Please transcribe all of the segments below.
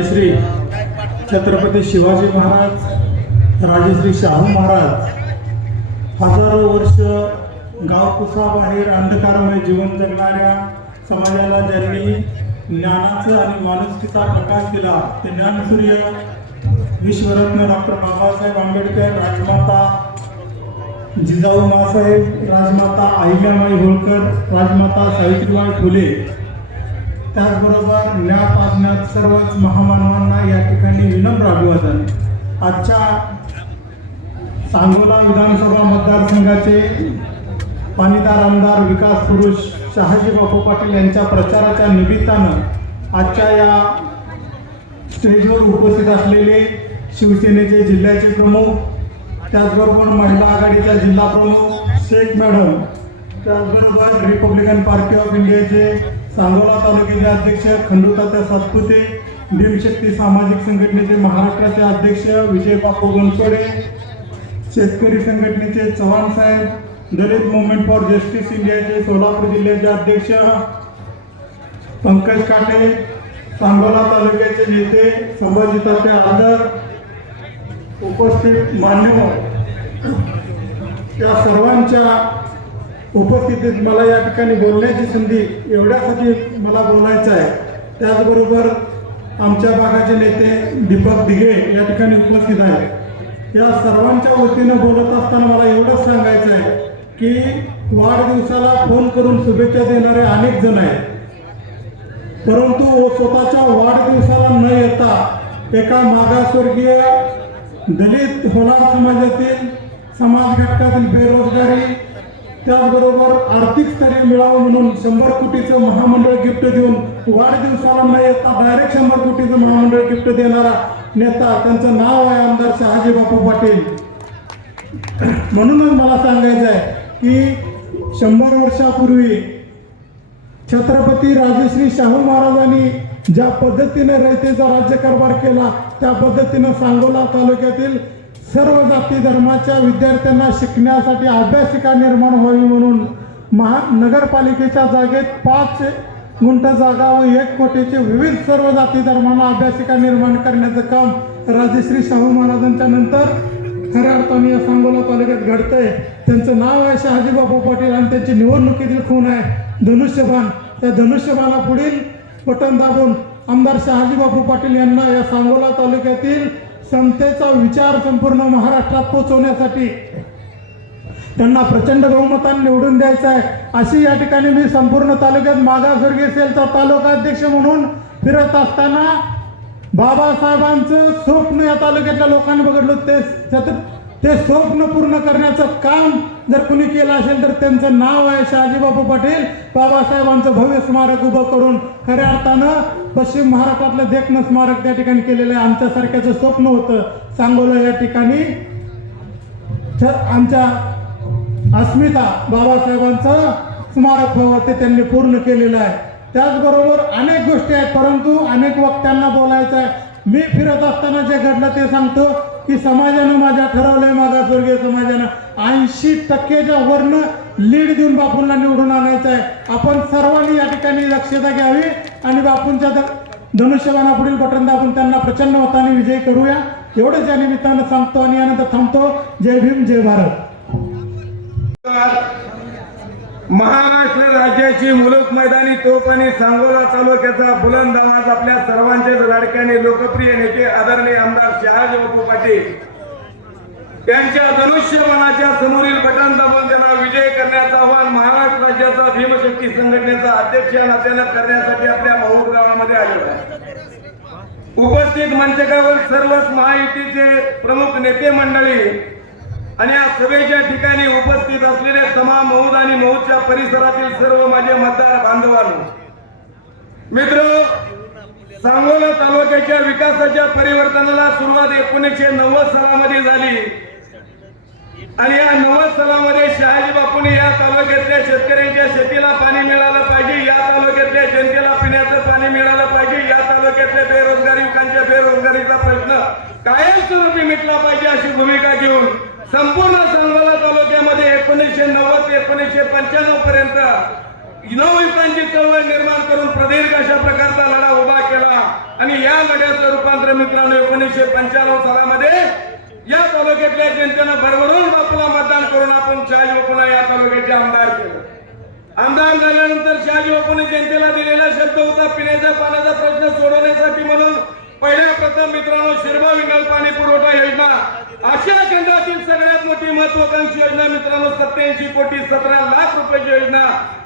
राजेश्री छत्रपती शिवाजी महाराज राजेश्री शाहू महाराज. हजारो वर्ष गावकुसाबाहेर अंधकारमय जीवन जगणाऱ्या समाजाला ज्यांनी ज्ञानाचा आणि माणुसकीचा प्रकाश दिला ते ज्ञानसूर्य विश्वरत्न डॉक्टर बाबासाहेब आंबेडकर राजमाता जिजाऊ मासाहेब राजमाता अहिल्यामाई होळकर राजमाता सावित्रीबाई फुले. त्याचबरोबर या अज्ञात सर्वच महामानवांना या ठिकाणी विनम्र अभिवादन. आजच्या सांगोला विधानसभा मतदारसंघाचे पाणीदार आमदार विकास पुरुष शहाजी बापू पाटील यांच्या प्रचाराच्या निमित्तानं आजच्या या स्टेजवर उपस्थित असलेले शिवसेनेचे जिल्ह्याचे प्रमुख त्याचबरोबर महिला आघाडीचा जिल्हा प्रमुख शेख मॅडम त्याचबरोबर रिपब्लिकन पार्टी ऑफ इंडियाचे सांगोला तालुक्याचे अध्यक्ष खंडूतात्या सातपुते भीमशक्ती सामाजिक संघटनेचे महाराष्ट्राचे अध्यक्ष विजय बापू बनसोडे शेतकरी संघटनेचे चव्हाण साहेब दलित मुवमेंट फॉर जस्टिस इंडियाचे सोलापूर जिल्ह्याचे अध्यक्ष पंकज काटे सांगोला तालुक्याचे नेते संभाजीतात्या आदर उपस्थित मान्यवर. या सर्वांच्या उपस्थितीत मला या ठिकाणी बोलण्याची संधी एवढ्यासाठी मला बोलायचं आहे. त्याचबरोबर आमच्या भागाचे नेते दीपक दिघे या ठिकाणी उपस्थित आहेत. या सर्वांच्या वतीनं बोलत असताना मला एवढंच सांगायचं आहे की वाढदिवसाला फोन करून शुभेच्छा देणारे अनेक जण आहेत. परंतु स्वतःच्या वाढदिवसाला न येता एका मागासवर्गीय दलित होणार समाजातील समाज घटकातील बेरोजगारी त्याचबरोबर आर्थिक स्थैर्य मिळावं म्हणून शंभर कोटीचं महामंडळ गिफ्ट देऊन वाढदिवसाला न येता डायरेक्ट शंभर कोटीचं महामंडळ गिफ्ट देणारा नेता त्यांचं नाव आहे आमदार शहाजी बापू पाटील. म्हणूनच मला सांगायचं आहे की शंभर वर्षापूर्वी छत्रपती राजश्री शाहू महाराजांनी ज्या पद्धतीने रयतेचा राज्यकारभार केला त्या पद्धतीनं सांगोला तालुक्यातील सर्व जाती धर्माच्या विद्यार्थ्यांना शिकण्यासाठी अभ्यासिका निर्माण व्हावी म्हणून महा नगरपालिकेच्या जागेत पाच गुंठ जागा व एक कोटीचे विविध सर्व जाती धर्मांना अभ्यासिका निर्माण करण्याचं काम राजेश्री शाहू महाराजांच्या नंतर खऱ्या अर्थाने या सांगोला तालुक्यात घडतंय. त्यांचं नाव आहे शहाजीबापू पाटील आणि त्यांची निवडणुकीतील खून आहे. धनुष्यबाण. त्या धनुष्यबाणा पुढील बटन दाबून आमदार शहाजीबापू पाटील यांना या सांगोला तालुक्यातील समतेचा विचार संपूर्ण महाराष्ट्रात पोहोचवण्यासाठी त्यांना प्रचंड बहुमताने निवडून द्यायचं आहे. अशी या ठिकाणी मी संपूर्ण तालुक्यात मागासवर्गीय सेलचा तालुका अध्यक्ष म्हणून फिरत असताना बाबासाहेबांचं स्वप्न या तालुक्यातल्या लोकांनी बघितलं. ते सतत ते स्वप्न पूर्ण करण्याचं काम जर कुणी केलं असेल तर त्यांचं नाव आहे शहाजीबापू पाटील. बाबासाहेबांचं भव्य स्मारक उभं करून खऱ्या अर्थानं पश्चिम महाराष्ट्रातलं देखणं स्मारक त्या ठिकाणी केलेलं आहे. आमच्यासारख्याचं स्वप्न होतं. सांगोला या ठिकाणी आमच्या अस्मिता बाबासाहेबांचं स्मारक व्हावं ते त्यांनी पूर्ण केलेलं आहे. त्याचबरोबर अनेक गोष्टी आहेत परंतु अनेक वक्त्यांना बोलायचं आहे. मी फिरत असताना जे घडलं ते सांगतो. की समाजानं माझ्या ठरवलंय मागासवर्गीय समाजानं. ऐंशी टक्केच्या वरनं लीड देऊन बापूंना निवडून आणायचं आहे. आपण सर्वांनी या ठिकाणी दक्षता घ्यावी आणि बापूंच्या द- धनुष्यबाणापुढील बटन दाबून त्यांना प्रचंड मताने विजयी करूया. एवढंच या निमित्तानं सांगतो आणि यानंतर थांबतो. जय भीम जय भारत. महाराष्ट्र राज्याची मुलूक मैदानी तोप आणि सांगोला तालुक्याचा बुलंद आवाज आपल्या सर्वांच्याच लाडक्याने लोकप्रिय नेते आदरणीय आमदार शहाजी बापू पाटील. त्यांच्या धनुष्यबाणाच्या समोरील बटन दाबून त्यांना विजय करण्याचं आव्हान महाराष्ट्र राज्याचा भीमशक्ती संघटनेचा अध्यक्ष नात्यानं करण्यासाठी आपल्या माहूर गावामध्ये आलेलो आहे. उपस्थित मंचकावर सर्वच महायुतीचे प्रमुख नेते मंडळी आणि या सभेच्या ठिकाणी उपस्थित असलेले तमाम मौद आणि मौदच्या परिसरातील सर्व माझे मतदार बांधवांनो मित्र सांगोला तालुक्याच्या विकासाच्या परिवर्तनाला सुरुवात एकोणीसशे नव्वद सालामध्ये झाली. आणि या नव्वद सालामध्ये शहाजी बापूने या तालुक्यातल्या शेतकऱ्यांच्या शेतीला पाणी मिळालं पाहिजे या तालुक्यातल्या जनतेला पिण्याचं पाणी मिळालं पाहिजे या तालुक्यातल्या बेरोजगार युवकांच्या बेरोजगारीचा प्रश्न कायमस्वरूपी मिटला पाहिजे. अशी भूमिका घेऊन संपूर्ण संगोला तालुक्यामध्ये एकोणीसशे नव्वद ते एकोणीसशे पंच्याण्णव पर्यंत नवयुगांची चळवळ निर्माण करून प्रदीर्घ अशा प्रकारचा लढा उभा केला. आणि या लढ्याचं रूपांतर मित्रांनो एकोणीसशे पंच्याण्णव सालामध्ये या तालुक्यातल्या जनतेनं भरभरून बापूला मतदान करून आपण शाही बापूला या तालुक्याचे आमदार केलं. आमदार झाल्यानंतर शाही बापूने जनतेला दिलेला शब्द होता पिण्याच्या पाण्याचा प्रश्न सोडवण्यासाठी म्हणून पहिल्या प्रथम मित्रांनो शिरबा विंगल पाणी पुरवठा योजना आशिया केंद्रातील सगळ्यात मोठी महत्वाकांक्षी योजना मित्रांनो सत्याऐंशी कोटी सतरा लाख रुपयाची योजना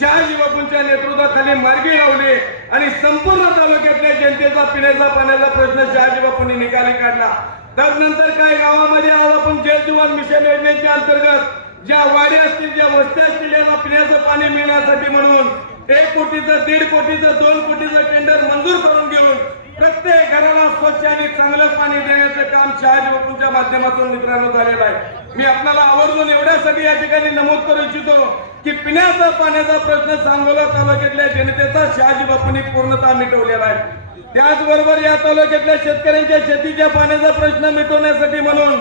शहाजी बापूंच्या नेतृत्वाखाली मार्गी लावली आणि संपूर्ण तालुक्यातल्या जनतेचा पिण्याचा पाण्याचा प्रश्न शहाजी बापूंनी निकाली काढला. त्यानंतर काय गावामध्ये आज आपण जल जीवन मिशन योजनेच्या अंतर्गत ज्या वाड्या असतील ज्या वस्त्या असतील यांना पिण्याचं पाणी मिळण्यासाठी म्हणून एक कोटीचं दीड कोटीचं दोन कोटीचं टेंडर मंजूर करून घेऊन प्रत्येक घराला स्वच्छ आणि चांगलं पाणी देण्याचं काम शहाजी बापूंच्या माध्यमातून मित्रांनो झालेलं आहे. मी आपल्याला आवर्जून एवढ्यासाठी या ठिकाणी नमूद करू इच्छितो की पिण्याचा पाण्याचा प्रश्न सांगोला तालुक्यातल्या जनतेचा शहाजी बापूंनी पूर्णतः मिटवलेला आहे. त्याचबरोबर या तालुक्यातल्या शेतकऱ्यांच्या शेतीच्या पाण्याचा प्रश्न मिटवण्यासाठी म्हणून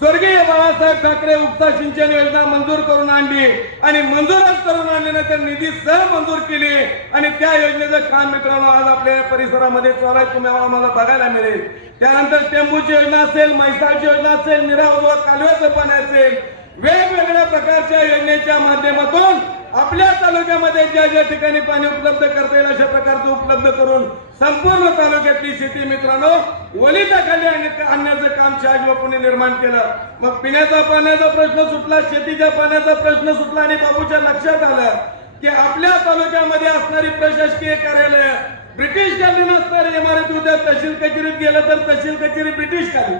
स्वर्गीय बाळासाहेब ठाकरे उपसा सिंचन योजना मंजूर करून आणली आणि मंजूरच करून आणल्यानंतर तर निधी सह मंजूर केली आणि त्या योजनेचं काम मित्रांनो आज आपल्या परिसरामध्ये चालू तुम्हाला मला बघायला मिळेल. त्यानंतर टेंबूची योजना असेल म्हैसाळची योजना असेल निरा उजवा कालव्याचं पाणी असेल. वेगवेगळ्या प्रकारच्या योजनेच्या माध्यमातून आपल्या तालुक्यामध्ये ज्या ज्या ठिकाणी पाणी उपलब्ध करता येईल अशा प्रकारचं उपलब्ध करून संपूर्ण तालुक्यातली शेती मित्रांनो वलिताखाली आणण्याचं काम शहाजी निर्माण केलं. मग पिण्याचा पाण्याचा प्रश्न सुटला शेतीच्या पाण्याचा प्रश्न सुटला आणि बाबूच्या लक्षात आलं की आपल्या तालुक्यामध्ये असणारी प्रशासकीय कार्यालय ब्रिटिश कालीन असणारी इमारत उद्या तहसील कचेरीत गेलं तर तहसील कचेरी ब्रिटिश कालीन.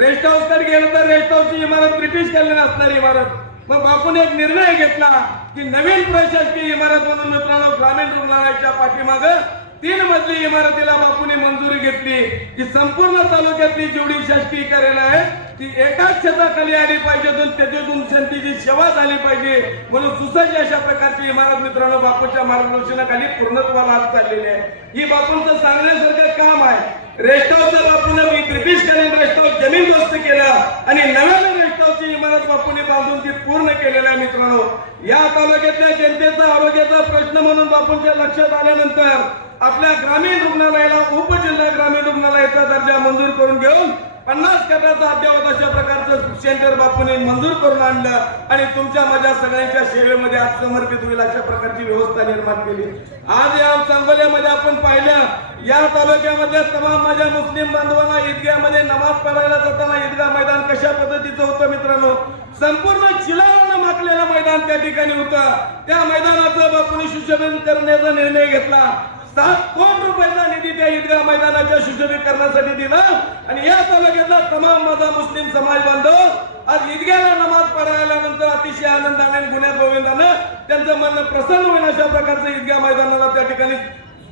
रेस्ट हाऊसकडे गेलं तर रेस्ट हाऊसची इमारत ब्रिटिश कालीन असणारी इमारत. मग बापून एक निर्णय घेतला. की नवीन प्रशासकीय इमारत म्हणून मित्रांनो ग्रामीण रुग्णालयाच्या पाठीमाग तीन मजली इमारतीला बापूने मंजुरी घेतली. की संपूर्ण तालुक्यातली जेवढी शासकीय कार्यालय आहे ती एकाच छताखाली आली पाहिजे त्याच्यातून जनतेची सेवा झाली पाहिजे. म्हणून सुसज्ज अशा प्रकारची इमारत मित्रांनो बापूच्या मार्गदर्शनाखाली पूर्णत्वाला आज चाललेली आहे. ही बापूंचं सांगण्यासारखं काम आहे. रेस्ट हाऊसचा बापून मी ब्रिटिश कालीन रेस्ट हाऊस जमीनदोस्त केला आणि नव्यानं गावची इमारत बापूने बांधून ती पूर्ण केलेल्या आहे मित्रांनो. या तालुक्यातल्या जनतेचा आरोग्याचा प्रश्न म्हणून बापूंच्या लक्षात आल्यानंतर आपल्या ग्रामीण रुग्णालयाला उपजिल्हा ग्रामीण रुग्णालयाचा दर्जा मंजूर करून घेऊन पन्नास कटाचा अद्यावत अशा प्रकारचं सेंटर बापूने मंजूर करून आणलं आणि तुमच्या माझ्या सगळ्यांच्या सेवेमध्ये आज समर्पित होईल अशा प्रकारची व्यवस्था निर्माण केली. आज या सांगोल्यामध्ये आपण पाहिलं या तालुक्यामध्ये तमाम माझ्या मुस्लिम बांधवांना ईदगामध्ये नमाज पढायला जाताना ईदगा मैदान कशा पद्धतीचं होतं मित्रांनो? संपूर्ण चिलावून माकलेलं मैदान त्या ठिकाणी होतं. त्या मैदानाचं बापूने सुशोभन करण्याचा निर्णय घेतला. सात कोटी रुपयाचा निधी त्या ईदगाह मैदानाच्या सुशोभीकरणासाठी दिला. आणि या तालुक्यातला तमाम माझा मुस्लिम समाज बांधव आज ईदगाहला नमाज पढायल्यानंतर अतिशय आनंदाने आणि गुन्ह्या गोविंदानं त्यांचं मन प्रसन्न होईल अशा प्रकारचं ईदगाह मैदानाला त्या ठिकाणी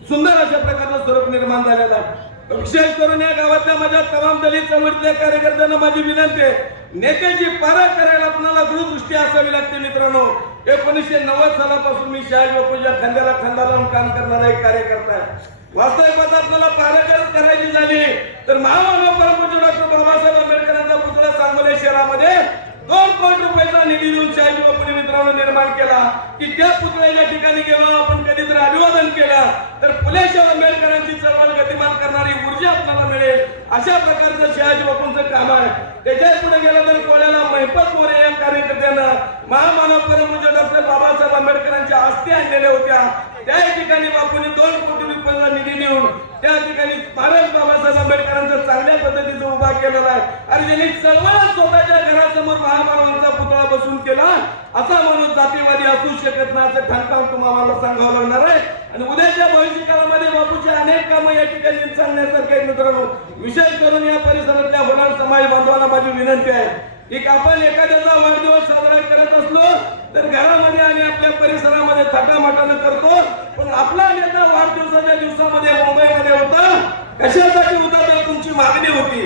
सुंदर अशा प्रकारचं स्वरूप निर्माण झालेलं आहे. विशेष करून या गावातल्या माझ्या तमाम दलित चळवळीतल्या कार्यकर्त्यांना माझी विनंती आहे. नेत्याची पारा करायला आपल्याला दूरदृष्टी असावी लागते मित्रांनो. एकोणीसशे नव्वद सालापासून मी शहाजी बापूच्या खांद्याला खांदा लावून काम करणारा एक कार्यकर्ता आहे. वास्तविकता आपल्याला कार्यकर करायची झाली. तर महामानव परमपूज्य डॉक्टर बाबासाहेब आंबेडकरांचा पुतळा सांगोले शहरामध्ये दोन कोटी रुपयाचा निधी देऊन शहाजी बापूने मित्रांनो निर्माण केला. की त्या पुतळ्याच्या ठिकाणी गेलो आपण कधीतरी अभिवादन केलं. तर फुलेशाह आंबेडकरांची चळवळ गतिमान करणारी ऊर्जा आपल्याला मिळेल. अशा प्रकारचं शहाजी बापूंचं काम आहे. त्याच्या पुढे गेलं तर कोळ्याला महिपत मोरे या कार्यकर्त्यानं महामानव परमपूज्य डॉक्टर बाबासाहेब आंबेडकरांच्या अस्थी आणलेल्या होत्या. त्या ठिकाणी बापूंनी दोन कोटी रुपयाचा निधी देऊन त्या ठिकाणी स्मारक बाबासाहेब आंबेडकरांचा चांगल्या पद्धतीचं उभा केलेला आहे. आणि त्यांनी चळवळ स्वतःच्या घरासमोर महामानवांचा बसून केला. असा म्हणून जातीवादी असू शकत नाही असं ठाणकाम तुम्हाला सांगावं लागणार आहे. आणि उद्याच्या भविष्य काळामध्ये बापूचे अनेक कामं या ठिकाणी सांगण्यासारखे आहेत मित्रांनो. विशेष करून या परिसरातल्या होणार समाज बांधवांना माझी विनंती आहे की आपण एखाद्याचा वाढदिवस साजरा करत असलो तर घरामध्ये आणि आपल्या परिसरामध्ये थकामाटानं करतो. पण आपला नेता वाढदिवसाच्या दिवसामध्ये मुंबईमध्ये होता कशासाठी होता तर तुमची मागणी होती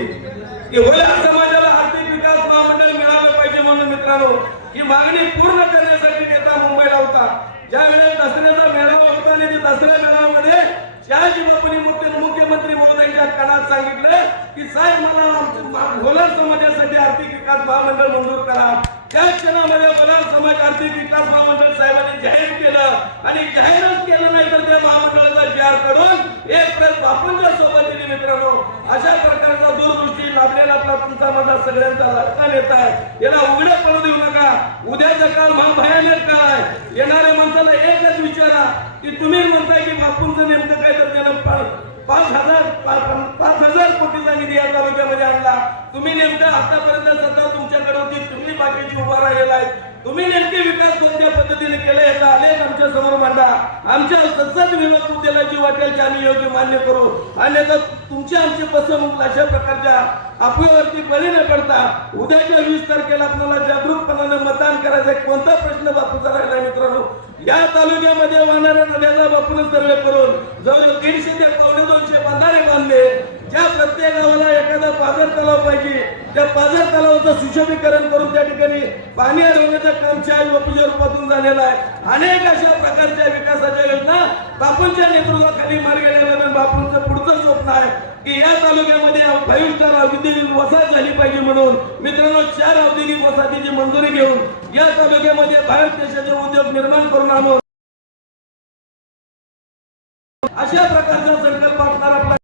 की होईल समाजाला आर्थिक विकास महामंडळ मिळालं पाहिजे म्हणून मित्रांनो ही मागणी पूर्ण करण्यासाठी नेता मुंबईला होता. ज्या वेळेस दसऱ्याचा मेळावा होता आणि त्या दसऱ्या मेळाव्यामध्ये शहाजी बापूंनी मुख्यमंत्री महोदयांच्या कानात सांगितलं की साहेब मला आमच्या समाजासाठी आर्थिक विकास महामंडळ मंजूर करा. त्या क्षणामध्ये भोलार समाज आर्थिक विकास महामंडळ साहेबांनी जाहीर केलं आणि जाहीरच केलं नाही तर त्या महामंडळाचा विचार करून एक प्रत बापूंच्या दिली मित्रांनो अशा प्रकारचा दूरदृष्टी लाभलेला आपला तुमचा माझा सगळ्यांचा लक्षात येत आहे. याला उघडं पडू देऊ नका. उद्याचा काळ महाभयानक काळ आहे. येणाऱ्या माणसाला एकच विचारा की तुम्ही म्हणताय की बापूंचं नेमकं काय तर त्यानं पाच हजार पाच हजार कोटीचा निधी या तालुक्यामध्ये आणला. तुम्ही नेमकं आतापर्यंत सत्ता तुमच्याकडे होती तुम्ही बाकीची उभा राहिलेला आहे तुम्ही नेमके विकास कोणत्या पद्धतीने केले याचा आलेख आमच्यासमोर मांडा. आमच्या सतत विभाग मुद्द्याला जी वाटेल ते आम्ही योग्य मान्य करू. अन्यथा तुमची आमची फसवणूक अशा प्रकारच्या आपल्यावरती बळी न पडता उद्याच्या वीस तारखेला आपल्याला जागरूकपणाने मतदान करायचं कोणता प्रश्न बापूचा राहिला मित्रांनो? या तालुक्यामध्ये वाहणाऱ्या नद्याचा बापून सर्वे करून जवळजवळ दीडशे ते पावणे दोनशे बंधारे बांधले. ज्या प्रत्येक गावाला एखादा पाझर तलाव पाहिजे त्या पाझर तलावाचं सुशोभीकरण करून त्या ठिकाणी पाणी अडवण्याचं काम चार बापूच्या रूपातून झालेलं आहे. अनेक अशा प्रकारच्या विकासाच्या योजना बापूंच्या नेतृत्वाखाली मार्ग गेल्यानंतर बापूंचं पुढचं स्वप्न आहे की या तालुक्यामध्ये फाईव्ह स्टार औद्योगिक वसाहत झाली पाहिजे म्हणून मित्रांनो चार औद्योगिक वसाहतीची मंजुरी घेऊन या तालुक्यामध्ये भारत देशाचे उद्योग निर्माण करून आणून अशा प्रकारचा संकल्प असणार आपला